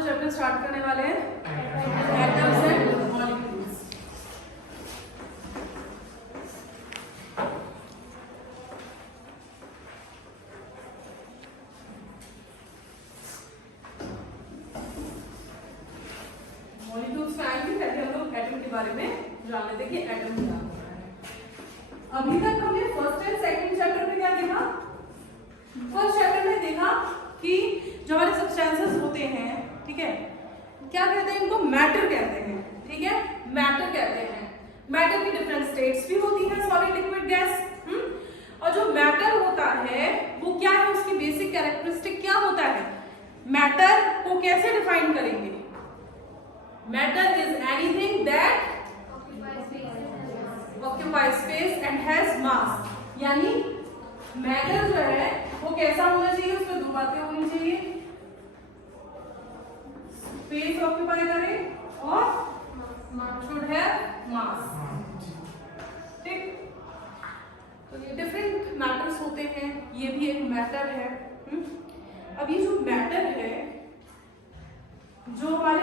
सा chapter start करने वाले हैं, एटम्स एंड मॉलिक्यूल्स। मॉलिक्यूल्स में आएंगे, पहले हम लोग एटम के बारे में जान लेते हैं कि एटम क्या होता है। अभी तक हमने फर्स्ट एंड सेकंड चैप्टर में क्या देखा? फर्स्ट चैप्टर में देखा कि जो हमारे सब्सटेंसेस होते हैं, ठीक है, क्या कहते हैं इनको? मैटर कहते हैं, ठीक है, मैटर कहते हैं। मैटर की डिफरेंट स्टेट्स भी होती हैं, सॉलिड, लिक्विड, गैस। और जो मैटर होता है वो क्या है, उसकी बेसिक कैरेक्टरिस्टिक क्या होता है? मैटर को कैसे डिफाइन करेंगे? Matter is anything that occupies space and has mass। यानी मैटर जो है वो कैसा होना चाहिए? उसमें दो बातें होनी चाहिए, स्पेस ऑक्यूपाई करे और शुड हैव मास। ठीक, तो ये डिफरेंट मैटर्स होते हैं, ये भी एक मैटर है। अब ये जो मैटर है, जो हमारे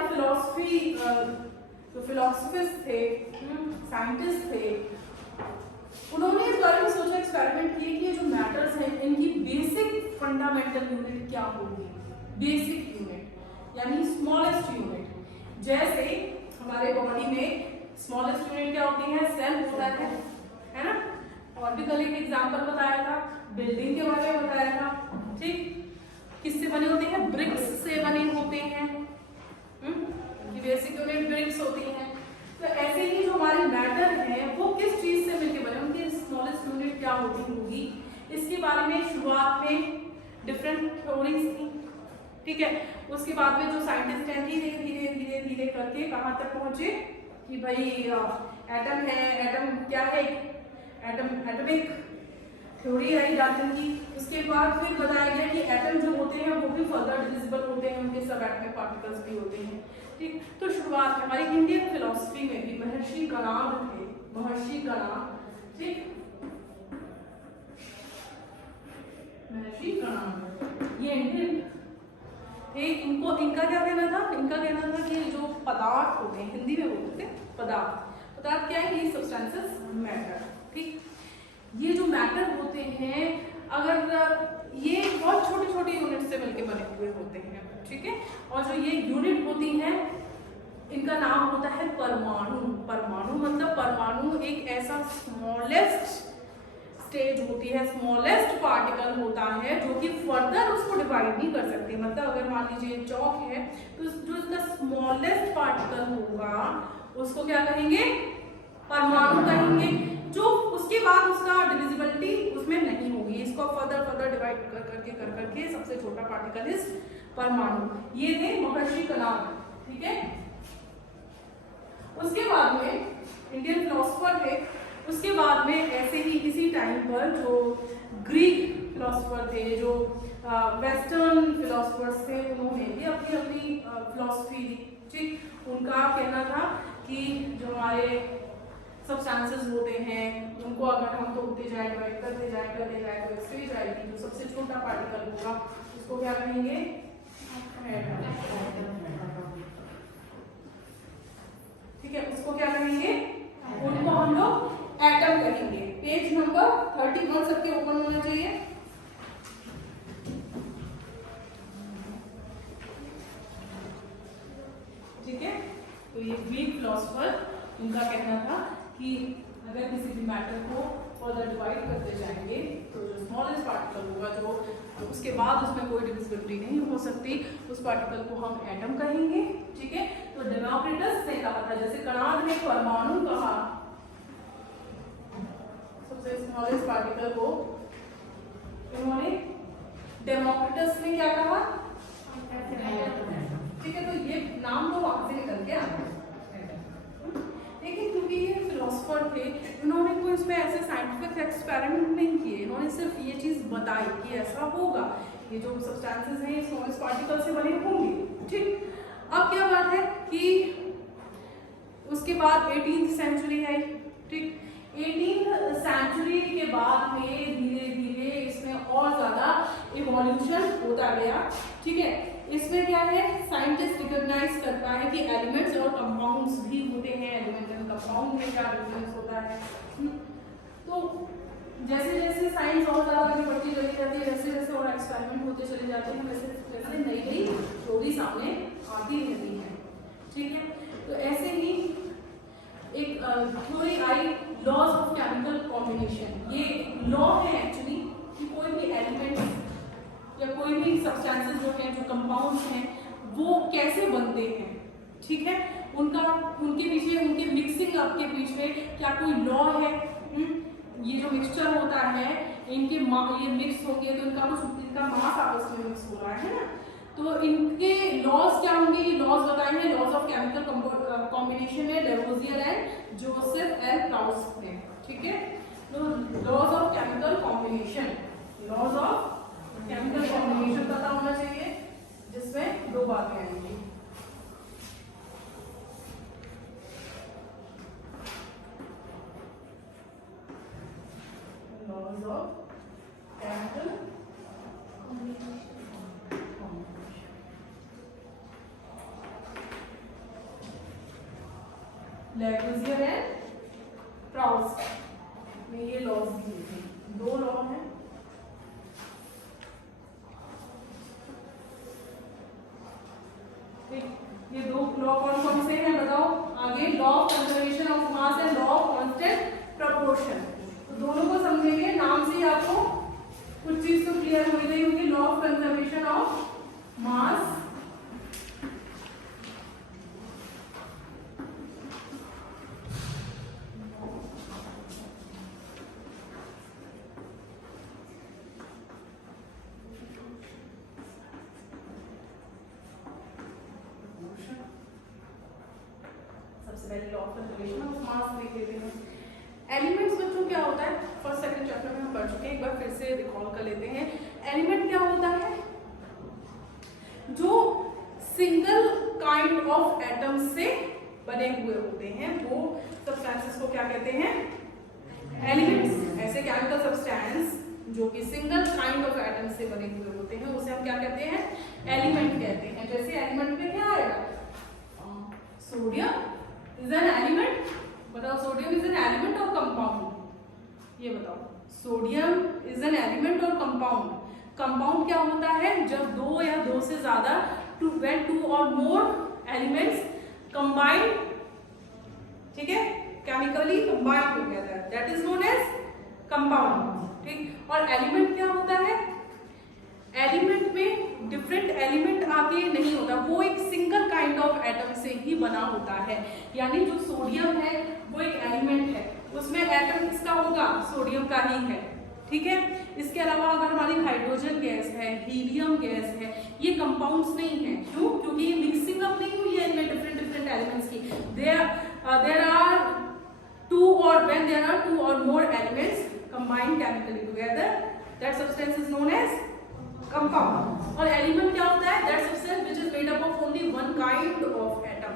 फिलोसफिस्ट थे, साइंटिस्ट थे, उन्होंने इस बारे में सोचा, एक्सपेरिमेंट किए कि ये जो मैटर्स हैं इनकी बेसिक फंडामेंटल यूनिट क्या होगी। बेसिक यूनिट यानी स्मॉलेस्ट यूनिट। जैसे हमारे बॉडी में स्मॉलेस्ट यूनिट क्या होती है? सेल होता है ना। और भी कल एक एग्जांपल बताया था, बिल्डिंग के बारे में बताया था। ठीक, किससे बने होते हैं? ब्रिक्स से बने होते हैं। कि बेसिक यूनिट ब्रिक्स होती हैं। तो ऐसे ही जो हमारे मैटर है वो किस चीज से मिलकर बने, उनकी स्मॉलेस्ट यूनिट क्या होगी, इसके बारे में शुरुआत में डिफरेंट थ्योरीज थी। ठीक है, उसके बाद में जो साइंटिस्ट हैं धीरे धीरे धीरे धीरे करके कहाँ तक पहुंचे कि भाई एटम है, एटम क्या है, एटमिक थ्योरी आई डाल्टन की। उसके बाद फिर बताया गया कि एटम जो होते हैं वो भी फर्दर डिविजिबल होते हैं, उनके सब एटमिक पार्टिकल्स भी होते हैं। ठीक, तो शुरुआत हमारी इंडियन फिलॉसफी में भी महर्षि कणाद थे, महर्षि कणाद। ठीक, महर्षि कणाद ये इंडियन थे। इनका क्या कहना था? इनका कहना था कि जो पदार्थ होते हैं, हिंदी में बोलते थे पदार्थ क्या है? ये सब्सटेंसेस मैटर। ठीक, ये जो मैटर होते हैं, अगर ये बहुत छोटी छोटी यूनिट से मिलकर बने हुए होते हैं। ठीक है, और जो ये यूनिट होती हैं इनका नाम होता है परमाणु। परमाणु मतलब परमाणु एक ऐसा स्मॉलेस्ट स्टेज होती है, स्मॉलेस्ट पार्टिकल होता है जो कि फर्दर उसको डिवाइड नहीं कर सकते। मतलब अगर मान लीजिए चौक है तो जो इसका स्मॉलेस्ट पार्टिकल होगा उसको क्या कहेंगे? परमाणु कहेंगे। जो उसके बाद उसका डिविजिबिलिटी उसमें नहीं होगी, इसको फर्दर डिवाइड कर करके सबसे छोटा पार्टिकल इज परमाणु। ये थे महर्षि कणाद। ठीक है, उसके बाद में इंडियन फिलोसफर थे। उसके बाद में ऐसे ही इसी टाइम पर जो ग्रीक फिलोसफर थे, जो वेस्टर्न फिलोसफर्स थे, उन्होंने भी अपनी अपनी फिलोसफी दी। ठीक, उनका कहना था कि जो हमारे सब्सटेंसेस होते हैं उनको अगर हम तोड़ते जाए, डिवाइड करते जाए तो एक स्टेज आएगी, जो सबसे छोटा पार्टिकल होगा उसको क्या कहेंगे? ठीक है, उसको क्या कहेंगे? उनको हम लोग एटम कहेंगे। पेज नंबर 31 सबके ओपन होना चाहिए। ठीक है, तो ये ग्रीक फिलोसफर, उनका कहना था कि अगर किसी भी मैटर को फर्दर डिवाइड करते जाएंगे तो जो स्मॉलेस्ट पार्टिकल होगा, जो उसके बाद उसमें कोई डिविजिबिलिटी नहीं हो सकती, उस पार्टिकल को हम एटम कहेंगे। ठीक है, तो डेमोक्रिटस ने कहा था, जैसे कणाद ने परमाणु कहा, सबसे स्मॉलेस्ट पार्टिकल को उन्होंने, डेमोक्रिटस ने क्या कहा? ठीक है, तो ये नाम तो वहां से निकल के आया। लेकिन क्योंकि ये फिलोसफर थे, उन्होंने कोई इसमें ऐसे साइंटिफिक एक्सपेरिमेंट नहीं किए, इन्होंने सिर्फ ये चीज बताई कि ऐसा होगा, ये जो सब्सटेंसेस हैं ये स्मॉलेस्ट पार्टिकल से बने होंगे। ठीक, अब क्या बात है कि उसके बाद 18th सेंचुरी आई। ठीक, 18th सेंचुरी के बाद में धीरे धीरे इसमें और ज्यादा इवोल्यूशन होता गया। ठीक है, इसमें क्या है, साइंटिस्ट रिकॉग्नाइज करता है कि एलिमेंट्स और कंपाउंड्स भी होते हैं, एलिमेंट एंड कंपाउंड में क्या डिफरेंस होता है। तो जैसे जैसे साइंस और ज़्यादा आगे बढ़ती चली जाती है, वैसे वैसे और एक्सपेरिमेंट होते चले जाते हैं, वैसे वैसे नई नई थ्योरी सामने आती रहती है। ठीक है, तो ऐसे ही एक theory I laws of chemical combination. ये लॉ है एक्चुअली कि कोई भी एलिमेंट्स या कोई भी सब्सटेंसेस जो हैं, जो कंपाउंड्स हैं, वो कैसे बनते हैं। ठीक है, उनके पीछे, उनके मिक्सिंग अप के पीछे क्या कोई लॉ है। ये जो मिक्सचर होता है, इनके ये मिक्स होंगे तो इनका मास आपस में मिक्स हो रहा है ना, तो इनके लॉज क्या होंगे, ये लॉज बताए हैं लॉज ऑफ केमिकल कॉम्बिनेशन में Lavoisier and Joseph L Proust ने। ठीक है, तो laws of chemical combination, laws of chemical combination पता होना चाहिए, जिसमें दो बातें आएंगी। Laws of chemical Lavoisier and Proust में ये लॉज दिए थे, दो लॉ हैं। ये दो लॉ कौन कौन से हैं बताओ आगे, law of conservation of mass and law of constant proportion. तो दोनों को समझेंगे, नाम से ही आपको कुछ चीज तो क्लियर हो गई होगी। Law of conservation of mass law of conservation of मास देख लेते हैं। एलिमेंट्स बच्चों क्या होता है, फर्स्ट सेकंड चैप्टर में हम पढ़ चुके हैं, एक बार फिर से रिकॉल कर लेते हैं। एलिमेंट क्या होता है, जो सिंगल काइंड ऑफ एटम से बने हुए होते हैं, वो सब्सटेंसेस को क्या कहते हैं, एलिमेंट्स। ऐसे केमिकल सब्सटेंस जो कि सिंगल काइंड ऑफ एटम से बने हुए होते हैं, उसे हम क्या कहते हैं, एलिमेंट कहते हैं। जैसे एलिमेंट में क्या आएगा, सोडियम इज एन एलिमेंट। बताओ सोडियम इज एन एलिमेंट और कंपाउंड, ये बताओ, सोडियम इज एन एलिमेंट और कंपाउंड। कंपाउंड क्या होता है, जब दो या दो से ज्यादा when two or more elements combine, ठीक है, केमिकली कंबाइन हो गया था, that is known as compound. ठीक, और एलिमेंट क्या होता है, एलिमेंट में डिफरेंट एलिमेंट आके नहीं होता, वो एक सिंगल काइंड ऑफ एटम से ही बना होता है। यानी जो सोडियम है वो एक एलिमेंट है, उसमें एटम किसका होगा, सोडियम का ही है। ठीक है, इसके अलावा अगर हमारी हाइड्रोजन गैस है, हीलियम गैस है, ये कंपाउंड्स नहीं है। क्यों, क्योंकि ये मिक्सिंग अप नहीं हुई है इनमें डिफरेंट डिफरेंट एलिमेंट्स की। देयर आर टू और व्हेन देयर आर टू और more elements combined chemically together, that substance is known as compound. और एलिमेंट क्या होता है, that substance which is made up of only one kind of atom.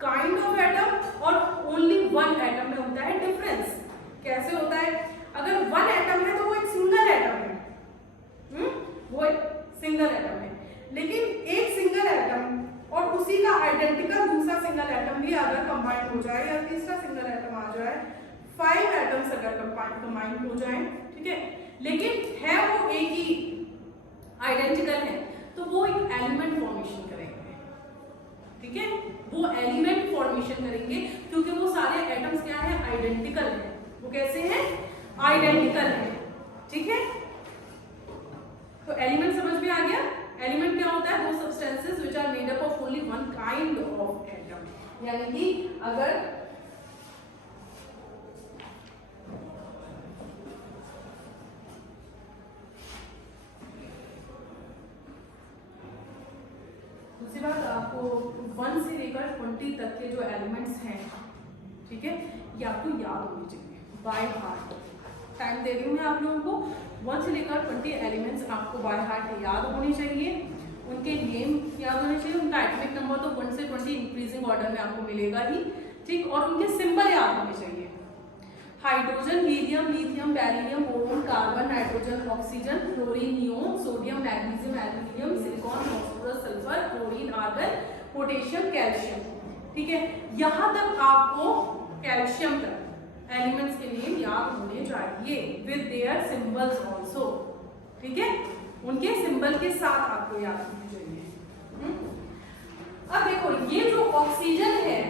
Kind of atom और only one atom में होता है difference. कैसे होता है, अगर वन एटम है तो वो एक सिंगल एटम है, वो एक सिंगल एटम है, लेकिन एक सिंगल एटम और उसी का आइडेंटिकल दूसरा सिंगल एटम भी अगर कंबाइंड हो जाए या तीसरा सिंगल एटम आ जाए, 5 एटम्स अगर कंबाइंड हो जाए, ठीक है, लेकिन है वो एक ही आइडेंटिकल है, तो वो एक एलिमेंट फॉर्मेशन करेंगे। ठीक है, वो एलिमेंट फॉर्मेशन करेंगे क्योंकि वो सारे एटम्स क्या है, आइडेंटिकल है। वो कैसे हैं, आइडेंटिकल है। ठीक है, तो एलिमेंट समझ में आ गया। एलिमेंट क्या होता है, वो substances which are made up of only one kind of atom. यानी कि अगर दूसरी बात, आपको 1 से लेकर 20 तक के जो एलिमेंट्स हैं, ठीक है, ये आपको याद होनी चाहिए बाय हार्ट। टाइम दे रही हूँ मैं आप लोगों को, 1 से लेकर 20 एलिमेंट्स आपको बाय हार्ट याद होने चाहिए। उनके नेम याद होने चाहिए, उनका एटॉमिक नंबर तो 1 से 20 इंक्रीजिंग ऑर्डर में आपको मिलेगा ही, ठीक, और उनके सिंबल याद होने चाहिए। Hydrogen, helium, lithium, beryllium, boron, carbon, nitrogen, oxygen, fluorine, neon, sodium, magnesium, aluminium, silicon, phosphorus, sulphur, chlorine, argon, potassium, calcium. ठीक है, यहां तक आपको कैल्शियम तक एलिमेंट्स के नेम याद होने चाहिए विद देयर सिंबल्स आल्सो। ठीक है, उनके सिंबल के साथ आपको याद होने चाहिए। अब देखो, ये जो ऑक्सीजन है,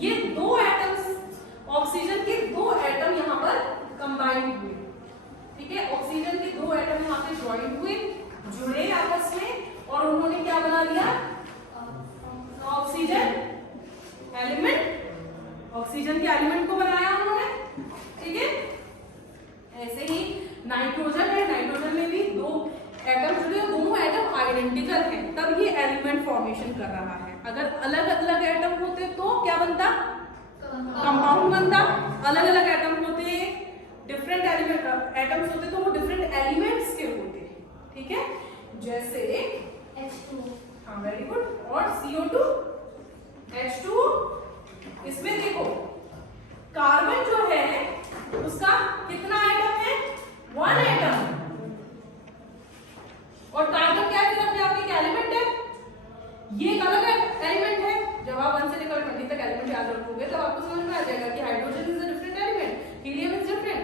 ये दो एटम्स, ऑक्सीजन के दो एटम यहाँ पर कंबाइंड हुए। ठीक है, ऑक्सीजन के दो एटम यहाँ पे ज्वाइन हुए, जुड़े आपस में, और उन्होंने क्या बना दिया? ऑक्सीजन एलिमेंट, ऑक्सीजन के एलिमेंट को बनाया उन्होंने। ठीक है, ऐसे ही नाइट्रोजन है, नाइट्रोजन में भी दो एटम जुड़े, दोनों एटम आइडेंटिकल हैं, तब ये एलिमेंट फॉर्मेशन कर रहा है। अगर अलग अलग एटम होते तो क्या बनता? कंपाउंड बनता। अलग अलग एटम होते, डिफरेंट एलिमेंट एटम्स होते तो वो डिफरेंट एलिमेंट्स के होते। ठीक है, जैसे H2, हाँ वेरी गुड, और CO2, H2। इसमें देखो, कार्बन जो है उसका कितना एटम है? 1 एटम। और कार्बन क्या है? फिर अपने आप एक एलिमेंट है, ये एक अलग एलिमेंट है। जब आप 1 से लेकर 20 तक एलिमेंट याद रखोगे तब आपको समझ में आ जाएगा कि hydrogen is a different element, helium is different.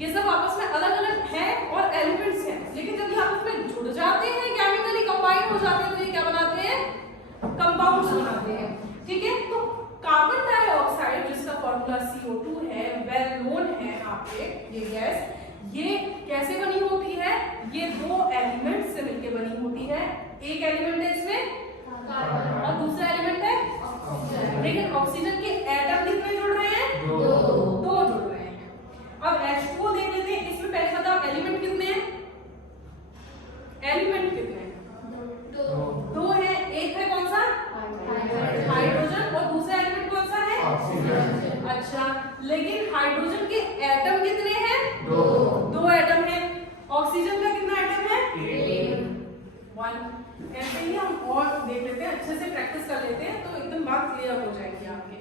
ये सब आपस में अलग अलग है और एलिमेंट्स हैं, लेकिन जब ये आपस में जुड़ जाते हैं, केमिकली कंबाइन हो जाते हैं, तो ये क्या बनाते हैं? कंपाउंड्स बनाते हैं। ठीक है, तो कार्बन डाइऑक्साइड जिसका फॉर्मूला CO2 है, वेल नोन है आपके, ये गैस ये कैसे बनी होती है? ये दो एलिमेंट से मिलकर बनी होती है। एक एलिमेंट है इसमें और दूसरा एलिमेंट है ऑक्सीजन। लेकिन ऑक्सीजन के एटम कितने जुड़ रहे हैं? दो जुड़ रहे हैं। अब H2O देख लेते हैं, इसमें पहले बताओ एलिमेंट कितने हैं? एलिमेंट कितने हैं? दो है। एक है कौन सा? हाइड्रोजन, और दूसरा एलिमेंट कौन सा है? ऑक्सीजन। अच्छा, लेकिन हाइड्रोजन के एटम कितने हैं? दो एटम है। ऑक्सीजन का कितना एटम है? 1। ऐसे ही हम और देख लेते हैं, अच्छे से प्रैक्टिस कर लेते हैं तो एकदम बात क्लियर हो जाएगी आपके।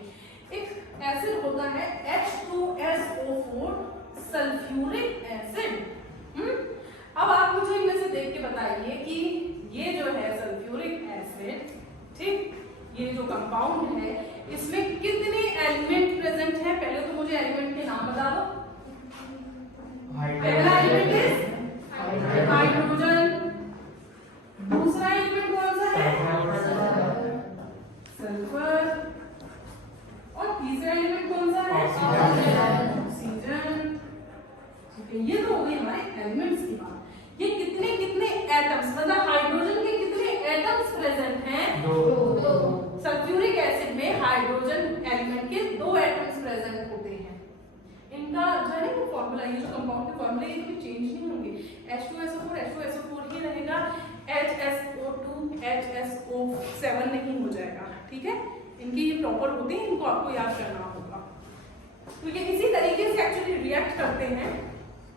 एक एसिड होता है H2SO4 सल्फ्यूरिक एसिड। अब आप मुझे इनमें से देख के बताइए कि ये जो है सल्फ्यूरिक एसिड, ठीक, ये जो कंपाउंड है इसमें कितने एलिमेंट प्रेजेंट हैं? पहले तो मुझे एलिमेंट के नाम बता दो। पहला एलिमेंट है हाइड्रोजन, दूसरा एलिमेंट कौन सा है? सल्फर, और तीसरा एलिमेंट कौन सा है? ऑक्सीजन। ये तो हो गई हमारे एलिमेंट्स की बात। ये कितने कितने एटम्स, मतलब हाइड्रोजन के कितने एटम्स प्रेजेंट हैं? दो। सल्फ्यूरिक एसिड में हाइड्रोजन एलिमेंट के 2 एटम्स प्रेजेंट होते हैं। इनका जो है ना फॉर्मूला, ये जो कंपाउंड के फॉर्मूले ये कभी चेंज नहीं होंगे। H2SO4 ही रहेगा, HSO2 HSO7 नहीं हो जाएगा। ठीक है, इनके ये प्रॉपर होते हैं, इनको आपको याद करना होगा। तो ये इसी तरीके से एक्चुअली रिएक्ट करते हैं।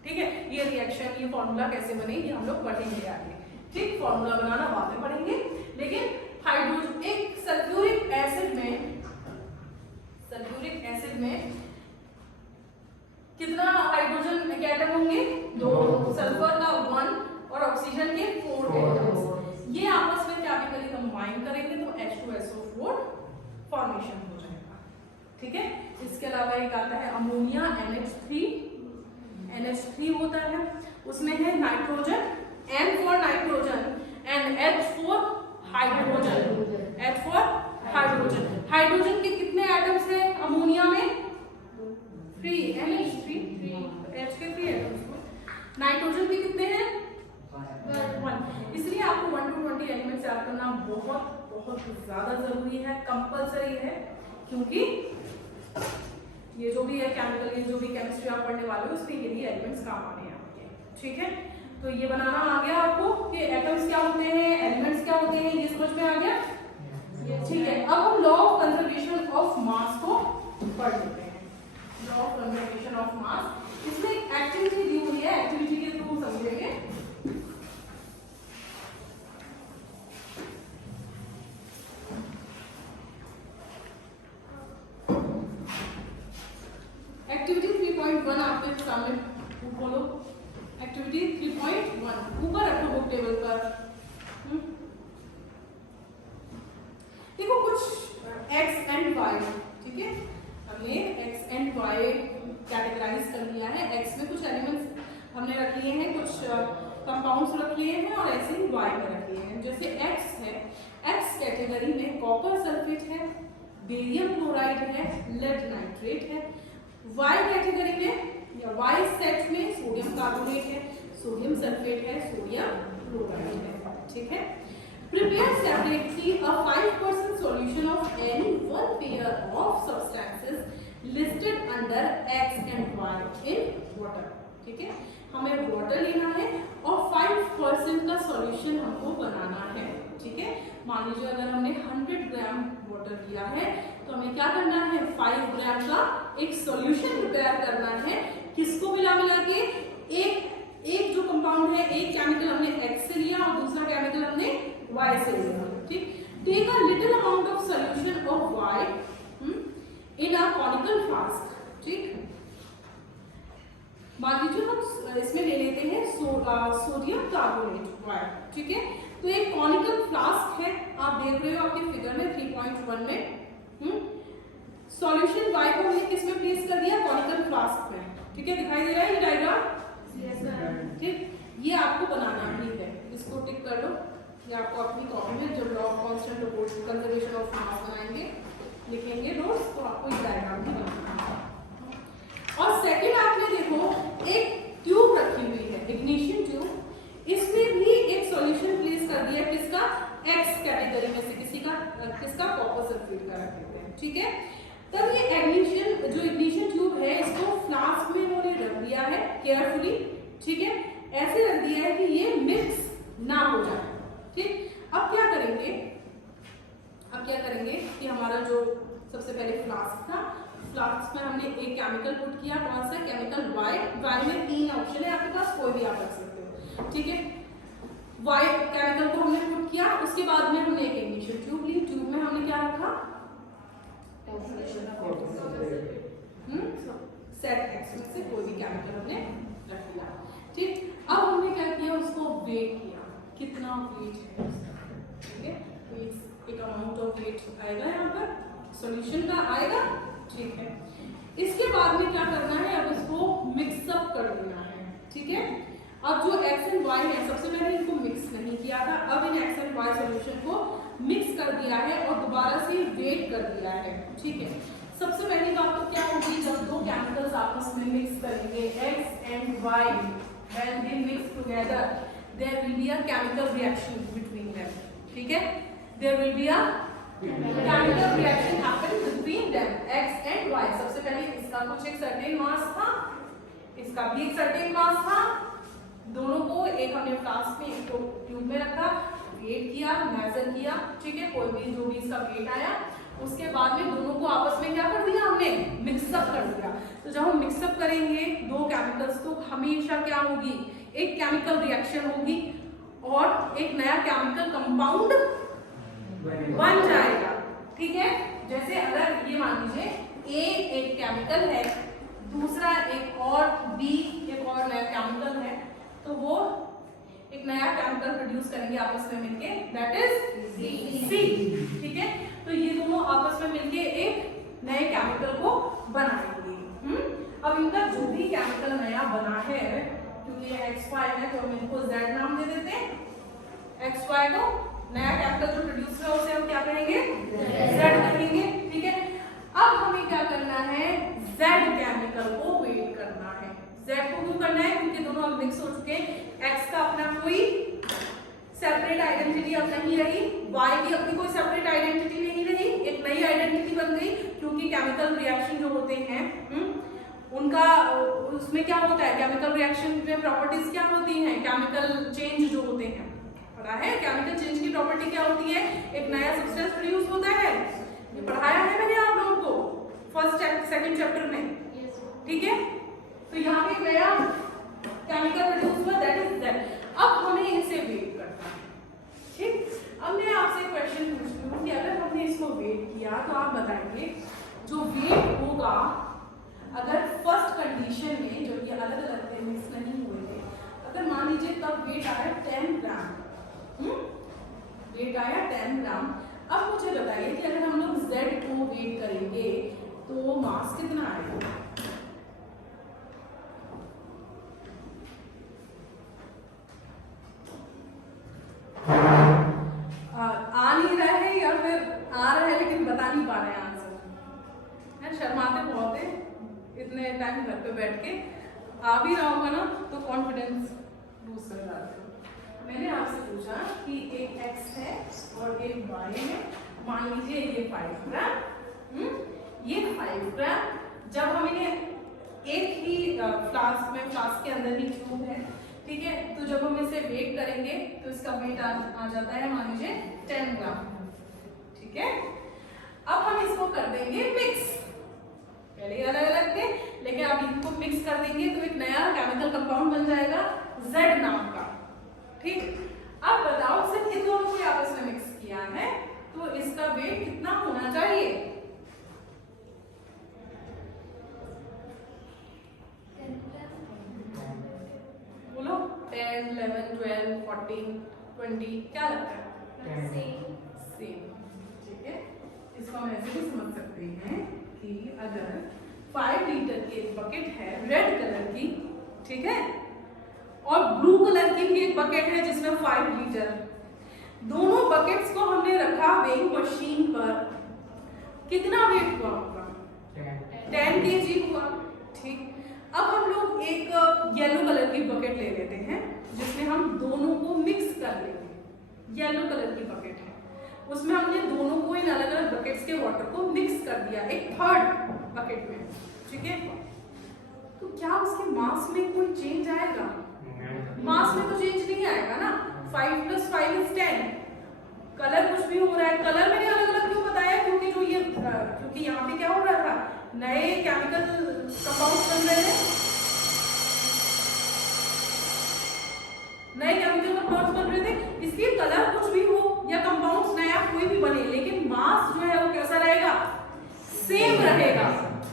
ठीक है, ये रिएक्शन, ये फॉर्मूला कैसे बने ये हम लोग पढ़ेंगे आगे। ठीक, फॉर्मूला बनाना बाद में पढ़ेंगे, लेकिन हाइड्रोजन एक सल्फ्यूरिक एसिड में कितना हाइड्रोजन के एटम होंगे? 2। सल्फर का 1 और ऑक्सीजन के 4 एटम्स। ये आपस में केमिकली कंबाइन करेंगे तो H2SO4 फॉर्मेशन हो जाएगा। ठीक है, इसके अलावा एक आता है अमोनिया NH3 होता है, उसमें है nitrogen, N for nitrogen and H for hydrogen. Hydrogen के कितने एटम्स हैं अमोनिया में? 3, NH3, H के 3 एटम्स। नाइट्रोजन के कितने हैं? 1। इसलिए आपको 1 to 20 एलिमेंट्स याद करना बहुत बहुत ज्यादा जरूरी है, कंपलसरी है, क्योंकि ये जो भी है केमिकल, ये जो भी केमिस्ट्री आप पढ़ने वाले हो उसमें यही एलिमेंट्स काम आने हैं आपके। ठीक है, तो ये बनाना आ गया आपको कि एटम्स क्या होते हैं, एलिमेंट्स क्या होते हैं, ये समझ में आ गया। ठीक है, अब हम लॉ ऑफ कंजर्वेशन ऑफ मास को पढ़ लेते हैं। Law of conservation of mass, इसमें एक एक्टिविटी दी हुई है, एक्टिविटी के थ्रू समझेंगे। एक्टिविटी 3.1 एग्जाम में, बोलो एक्टिविटी 3.1 ऊपर रखो बुक टेबल पर। देखो कुछ एक्स एंड वाई, ठीक है, हमने एक्स एंड वाई कैटेगराइज कर लिया है। एक्स में कुछ एलिमेंट्स हमने रख लिए हैं, कुछ कंपाउंड्स रख लिए हैं और ऐसे ही वाई में रख लिए हैं। जैसे एक्स है, एक्स कैटेगरी में कॉपर सल्फेट है, बेरियम क्लोराइड है, लेड नाइट्रेट है। वाई कैटेगरी में या वाई सेट में सोडियम कार्बोनेट है, सोडियम सल्फेट है, सोडियम क्लोराइड है, ठीक है। Prepare separately a 5% solution of any one pair of substances listed under X and Y in water, ठीक है। हमें वाटर लेना है और 5% का सॉल्यूशन हमको बनाना है, ठीक है। मान लीजिए अगर हमने 100 ग्राम वाटर लिया है तो हमें क्या करना है, 5 ग्राम का एक सॉल्यूशन प्रिपेयर करना है। किसको मिला के एक जो कंपाउंड है, एक केमिकल हमने X से लिया और दूसरा केमिकल हमने Y से लिया, ठीक। Take a little amount of solution of Y in a conical flask, ठीक। मान लीजिए हम इसमें ले लेते हैं सोडियम कार्बोनेट Y, ठीक है। तो एक कॉनिकल फ्लास्क है, आप देख रहे हो आपके फिगर में 3.1 में। सॉल्यूशन Y को हमने किस में प्लेस कर दिया, कॉनिकल फ्लास्क में, ठीक है। दिखाई दे रहा है ये डायग्राम, ठीक। ये आपको बनाना ठीक है, इसको टिक कर लो। ये आपको अपनी कॉपी में जब लॉग कांस्टेंट कंजर्वेशन ऑफ मास बनाएंगे, लिखेंगे नोट्स, तो आपको ये डायग्राम भी बनाना है। और सेकंड आपने देखो एक ट्यूब रखी हुई है, इग्निशन ट्यूब, इसमें भी एक सॉल्यूशन प्लेस कर दिया, किसका, एक्स कैटेगरी में से किसका कॉपर सल्फेट का रख देते हैं, ठीक है। तब ये इग्निशन ट्यूब है, इसको फ्लास्क में इन्होंने रख दिया है केयरफुली, ठीक है। ऐसे रख दिया है कि ये मिक्स ना हो जाए, ठीक। अब क्या करेंगे कि हमारा जो सबसे पहले फ्लास्क था, फ्लास्क में हमने एक केमिकल पुट किया, कौन सा केमिकल वाई में 3 ऑप्शन है आपके पास, कोई भी आप रख सकते हो, ठीक है। वाई केमिकल को हमने पुट किया, उसके बाद में हमने एक इग्निशन ट्यूब ली, ट्यूब में हमने क्या रखा, सेट एक्स में से कोई भी केमिकल हमने रख लिया, ठीक। अब हमने क्या किया, उसको वेट किया, कितना वेट है उसका, ठीक है। तो एक अमाउंट ऑफ वेट आएगा यहाँ पर, सॉल्यूशन का आएगा, ठीक है। इसके बाद में क्या करना है, अब इसको मिक्सअप कर देना है, ठीक है। अब जो एक्स एंड वाई है, सबसे पहले इनको मिक्स नहीं किया था, अब इन एक्स एंड वाई सॉल्यूशन को मिक्स कर दिया है और दोबारा से वेट कर दिया है, ठीक है। सबसे पहली बात तो क्या होगी, जब दो केमिकल्स आपस में मिक्स करेंगे, X and Y, when they mix together there will be a chemical reaction between them, ठीक है। there will be a chemical reaction happen between them, x and y। सबसे पहले इसका कुछ एक सर्टेन मास था, इसका भी एक सर्टेन मास था, दोनों को एक हमने फ्लास्क में, एक को ट्यूब में रखा, वेट किया, मेजर किया, ठीक है। कोई भी जो भी इसका वेट आया, उसके बाद में दोनों को आपस में क्या कर दिया, हमने मिक्सअप कर दिया। तो जब हम मिक्सअप करेंगे दो केमिकल्स, तो हमेशा क्या होगी, एक केमिकल रिएक्शन होगी और एक नया केमिकल कंपाउंड बन जाएगा, ठीक है। जैसे अगर ये मान लीजिए ए एक केमिकल है, दूसरा एक और बी एक और नया केमिकल है, तो वो एक नया केमिकल प्रोड्यूस करेंगे आपस में मिलके, दैट इज सी, ठीक है। तो ये दोनों आपस में मिलके एक नए केमिकल को बनाएंगे। अब इनका जो भी केमिकल नया बना है, क्योंकि ये XY है तो हम इनको Z नाम दे देते हैं। XY को नया केमिकल जो प्रोड्यूस हुआ उसे हम क्या कहेंगे, Z कहेंगे, ठीक है। अब हमें क्या करना है, Z केमिकल को वेट करना है। Z को क्यों करना है, क्योंकि दोनों अब मिक्स हो चुके हैं। X का अपना कोई सेपरेट आइडेंटिटी अब नहीं रही, Y की अपनी कोई सेपरेट आइडेंटिटी नहीं रही, एक नई आइडेंटिटी बन गई, क्योंकि केमिकल रिएक्शन जो होते हैं उनका उसमें क्या होता है, केमिकल रिएक्शन में प्रॉपर्टीज क्या होती हैं, केमिकल चेंज जो होते हैं, पढ़ा है। केमिकल चेंज की प्रॉपर्टी क्या होती है, एक नया सब्सटेंस प्रोड्यूस होता है, ये पढ़ाया है मैंने आप लोगों को फर्स्ट सेकंड चैप्टर में, ठीक है। तो यहाँ पे नया केमिकल प्रोड्यूस हुआ, दैट इज दैट। अब हमें इसे वेट करना है, ठीक। अब मैं आपसे क्वेश्चन पूछती हूँ कि अगर हमने इसको वेट किया तो आप बताएंगे जो वेट होगा अगर फर्स्ट कंडीशन में जो ये अलग अलग थे, मिक्स नहीं हुए थे, अगर मान लीजिए तब वेट आया 10 ग्राम, वेट आया 10 ग्राम। अब मुझे बताइए कि अगर हम लोग Z को वेट करेंगे तो मास कितना आएगा? आ नहीं रहा है या फिर आ रहा है लेकिन बता नहीं पा रहे हैं आंसर? शर्माते बहुत है, इतने टाइम घर पे बैठ के आ भी रहा होगा ना तो कॉन्फिडेंस लूज कर जाते हो। मैंने आपसे पूछा कि एक x है और एक y है, मान लीजिए ये 5 ग्राम, ये 5 ग्राम। जब हम इन्हें एक ही फ्लास्क में, फ्लास्क के अंदर ही ट्यूब है, ठीक है, तो जब हम इसे वेट करेंगे तो इसका वेट आ जाता है मान लीजिए 10 ग्राम, ठीक है। अब हम इसको कर देंगे मिक्स, पहले अलग अलग थे लेकिन अब इनको मिक्स कर देंगे तो एक नया केमिकल कंपाउंड बन जाएगा Z नाम का, ठीक। अब बताओ सिर्फ इन दोनों को आपस में मिक्स किया है तो इसका वेट कितना होना चाहिए? बोलो 10, 11, 12, 14, 20, क्या लगता है? सेम, ठीक है। इसको हम ऐसे भी समझ सकते हैं कि अगर 5 लीटर की एक बकेट है रेड कलर की, ठीक है, और ब्लू कलर की भी एक बकेट है जिसमें 5 लीटर, दोनों बकेट्स को हमने रखा वेइंग मशीन पर, कितना वेट हुआ होगा? 10 kg हुआ, ठीक। अब हम लोग एक येलो कलर की बकेट ले लेते हैं जिसमें हम दोनों को मिक्स कर लेंगे। येलो कलर की बकेट है, उसमें हमने दोनों को इन अलग अलग बकेट्स के वाटर को मिक्स कर दिया एक थर्ड बकेट में, ठीक है। तो क्या उसके मास में कोई चेंज आएगा? मास में तो चेंज नहीं आएगा ना, 5 + 5 = 10। कलर कुछ भी हो रहा है, कलर मैंने अलग अलग क्यों बताया? क्योंकि जो ये क्योंकि यहाँ पे क्या हो रहा था, नए केमिकल कंपाउंड बन रहे हैं, नए केमिकल कंपाउंड्स बन रहे थे, इसलिए कलर कुछ भी हो या कंपाउंड्स नया कोई भी बने लेकिन मास जो है वो कैसा रहेगा? सेम रहेगा,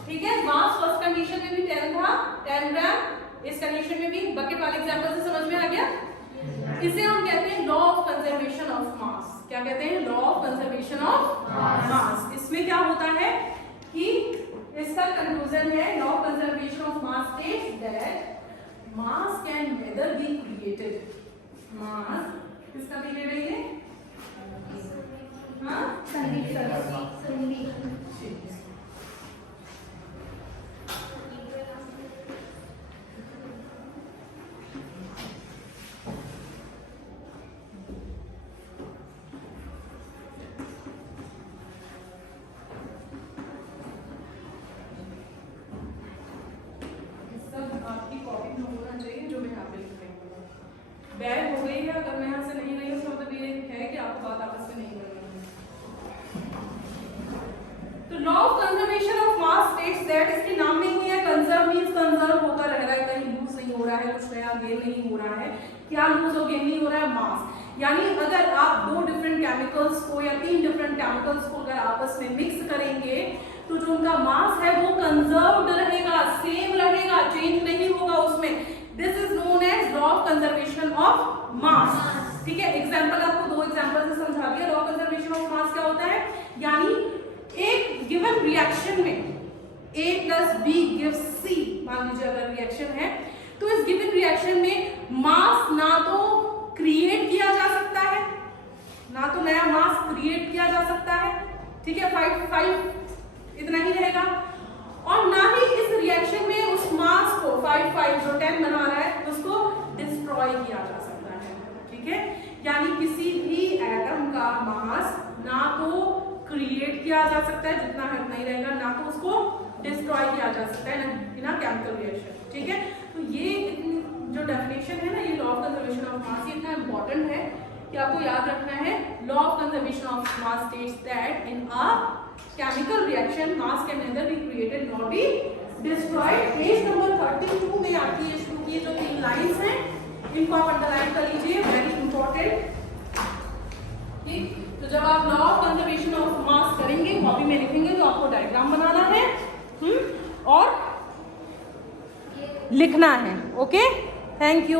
ठीक है। मास फर्स्ट कंडीशन में भी 10 था, 10 ग्राम, इस कंडीशन में भी बकेट वाले एग्जांपल से समझ में आ गया। इसे हम कहते हैं law of conservation of mass. क्या कहते हैं? Law of conservation of mass. इसमें क्या होता है कि इसका कंक्लूजन है law of conservation of mass states that mass can neither be created, mass किसका भी ले रही है? हाँ, बैग हो गई है, अगर मैं यहाँ से नहीं रही हूँ तो मतलब ये है कि आपको बात आपस में नहीं करनी है। तो law of conservation of mass states that, इसके नाम में ही है कंजर्व, मींस कंजर्व होता रह रहा है, कहीं लूज नहीं हो रहा है, कुछ नया गेन नहीं हो रहा है। क्या लूज और गेन नहीं हो रहा है? मास। यानी अगर आप 2 डिफरेंट केमिकल्स को या 3 डिफरेंट केमिकल्स को अगर आपस में मिक्स करेंगे तो जो उनका मास है वो कंजर्व्ड रहेगा, सेम रहेगा, चेंज नहीं होगा उसमें। This is known as law of conservation of mass, ठीक है। एग्जांपल आपको 2 एग्जांपल से समझा दिया। Law of conservation of mass क्या होता है? यानी एक गिवन रिएक्शन में A + B गिव्स C, मान लीजिए अगर रिएक्शन है तो इस गिवन रिएक्शन में मास ना तो क्रिएट किया जा सकता है, ना तो नया मास क्रिएट किया जा सकता है, ठीक है, 5 इतना ही रहेगा, और ना ही इस रिएक्शन में उस मास को 5 जो 10 बना रहा है उसको डिस्ट्रॉय किया जा सकता है, ठीक है। यानी किसी भी एटम का मास ना तो क्रिएट किया जा सकता है, जितना है उतना ही रहेगा, ना तो उसको डिस्ट्रॉय किया जा सकता है इन अ केमिकल रिएक्शन, ठीक है। तो ये जो डेफिनेशन है ना, ये लॉ ऑफ कंजर्वेशन ऑफ मास, ये इतना इंपॉर्टेंट है कि आपको याद रखना है। Law of conservation of mass states that in a chemical reaction mass can neither be created nor be destroyed. Page number 32 में आपकी ये शुरू की जो 3 लाइंस हैं इनको आप अंडरलाइन कर लीजिए, वेरी इंपॉर्टेंट, ठीक। तो जब आप लॉ ऑफ कंजर्वेशन ऑफ मास करेंगे, कॉपी में लिखेंगे तो आपको डायग्राम बनाना है, और लिखना है। Okay, thank you.